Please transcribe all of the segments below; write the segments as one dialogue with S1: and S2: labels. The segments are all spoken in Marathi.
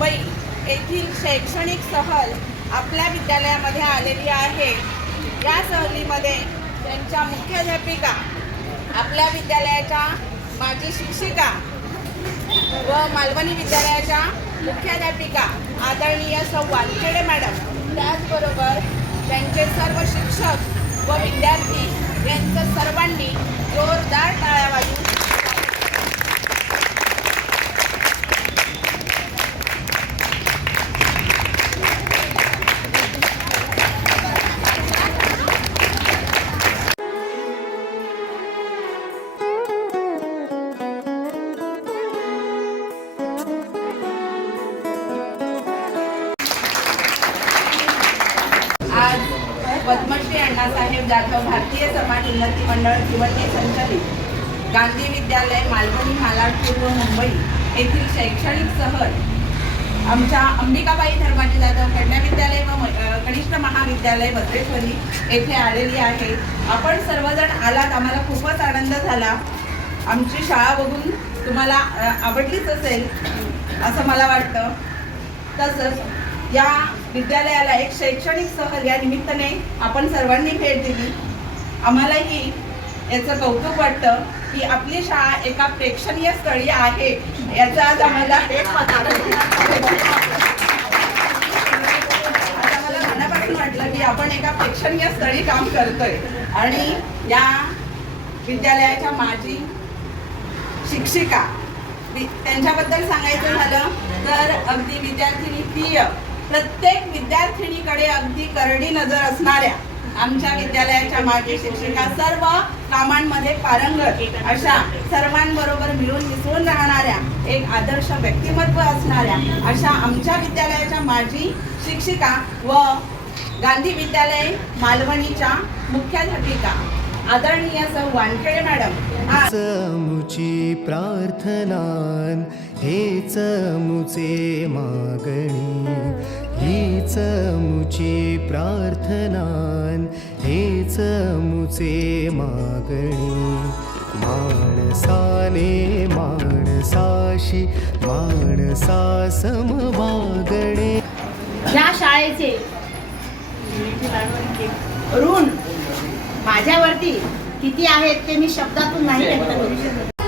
S1: मुंबई येथील शैक्षणिक सहल आपल्या विद्यालयामध्ये आलेली आहे. या सहलीमध्ये त्यांच्या मुख्याध्यापिका आपल्या विद्यालयाच्या माजी शिक्षिका व मालवणी विद्यालयाच्या मुख्याध्यापिका आदरणीय सौ वानखेडे मॅडम. त्याचबरोबर त्यांचे सर्व शिक्षक व विद्यार्थी यांचं सर्वांनी जोरदार टाळ्या पद्मश्री अण्णासाहेब जाधव भारतीय समाज उन्नती मंडळ किवटे संचलित. गांधी विद्यालय मालवणी मालाड पूर्व मुंबई येथील शैक्षणिक सहल. आमच्या अंबिकाबाई धर्माजी जाधव कन्या विद्यालय व म- कनिष्ठ महाविद्यालय भद्रेश्वरी येथे आलेली आहे. आपण सर्वजण आलात आम्हाला खूपच आनंद झाला. आमची शाळा बघून तुम्हाला आवडलीच असेल असं मला वाटतं. तसंच या विद्यालयाला एक शैक्षणिक सहल या निमित्ताने आपण सर्वांनी भेट दिली. आम्हालाही याचं कौतुक वाटतं की आपली शाळा एका प्रेक्षणीय स्थळी आहे. याचा आज आम्हाला हे मनापासून वाटलं की आपण एका प्रेक्षणीय स्थळी काम करतोय. आणि या विद्यालयाच्या माजी शिक्षिका त्यांच्याबद्दल सांगायचं झालं तर अगदी विद्यार्थिनी प्रिय प्रत्येक विद्यार्थिनीकडे अगदी करडी नजर असणाऱ्या आमच्या विद्यालयाच्या माजी शिक्षिका सर्व कामांमध्ये पारंगत अशा सर्वांबरोबर मिळून मिसळून राहणाऱ्या एक आदर्श व्यक्तिमत्व असणाऱ्या अशा आमच्या विद्यालयाच्या माजी शिक्षिका व गांधी विद्यालय मालवणीच्या मुख्याध्यापिका आदरणीय सौ वानखेडे मॅडम. आज
S2: प्रार्थना हे चमुचे मागणी. हेच मुची प्रार्थनान हेच मुचे मागणी. माणसाने माणसाशी माणसा समवागणे
S3: या शाळेचे ऋण माझ्यावरती किती आहेत ते मी शब्दातून नाही व्यक्त करू शकत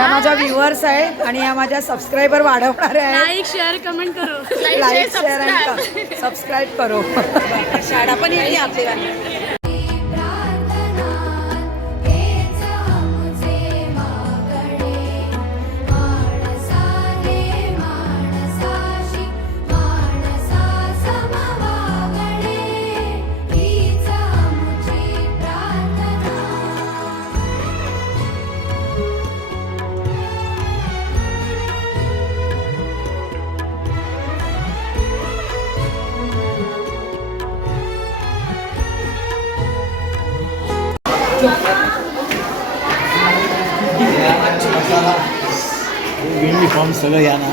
S4: या माझ्या व्ह्युअर्स आहे आणि या माझ्या सबस्क्रायबर वाढवणाऱ्या आहेत.
S5: लाईक शेअर कमेंट करो.
S4: लाईक शेअर आणि सबस्क्राईब करो.
S1: शाळा पण येते आपल्याला.
S6: युनिफॉर्म सगळं या ना.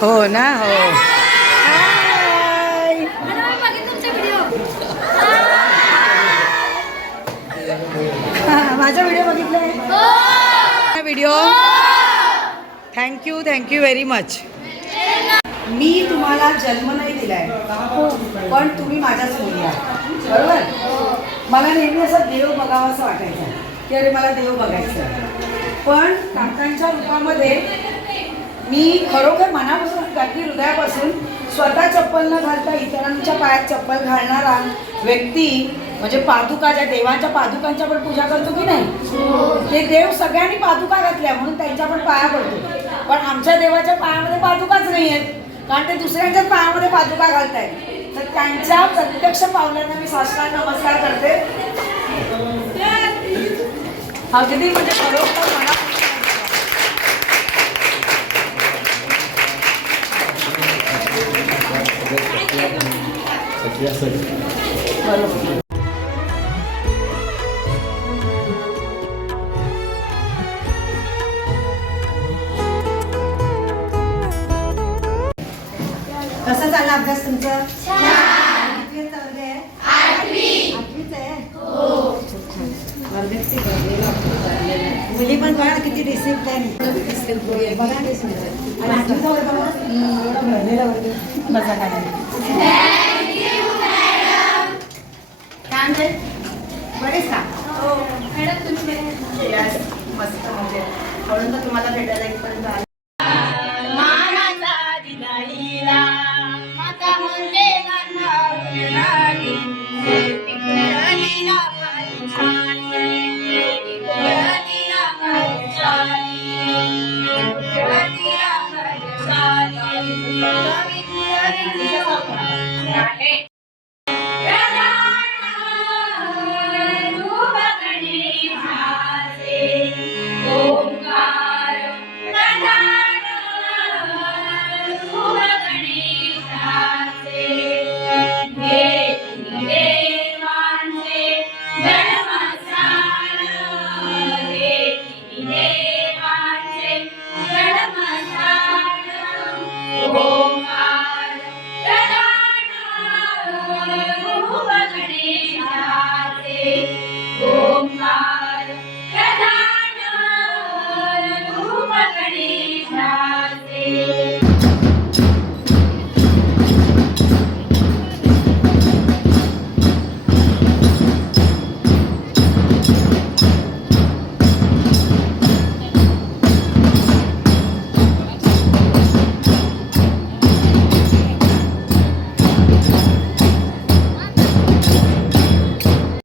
S4: हो ना हो. माझा व्हिडिओ बघितलाय. Video thank you thank you very much मी तुम्हाला जन्म नाही दिलाय पण तुम्ही माझ्याच मुली आहात बरोबर? मला नेहमी असं देव बघावं असं वाटायचं. की अरे मला देव बघायचं पण काकांच्या रूपामध्ये मी खरोखर मनापासून अगदी हृदयापासून स्वतः चप्पल न घालता इतरांच्या पायात चप्पल घालणारा व्यक्ती म्हणजे पादुका ज्या देवाच्या पादुकांच्या पण पूजा करतो की नाही? ते देव सगळ्यांनी पादुका घातल्या म्हणून त्यांच्या पण पाया पडतो. पण आमच्या देवाच्या पायामध्ये पादुकाच नाही आहेत कारण ते दुसऱ्यांच्याच पायामध्ये पादुका घालतायत. तर त्यांच्या प्रत्यक्ष पावलांना मी साष्टांग नमस्कार करते. अगदी म्हणजे खरोखर मनापासून
S3: कसा चालला अभ्यास तुमचा? हो. मुली पण बघा किती डिसिप्लिन बघा बघा. काय Yes, मस्त म्हणजे. म्हणून तर तुम्हाला भेटायला इथपर्यंत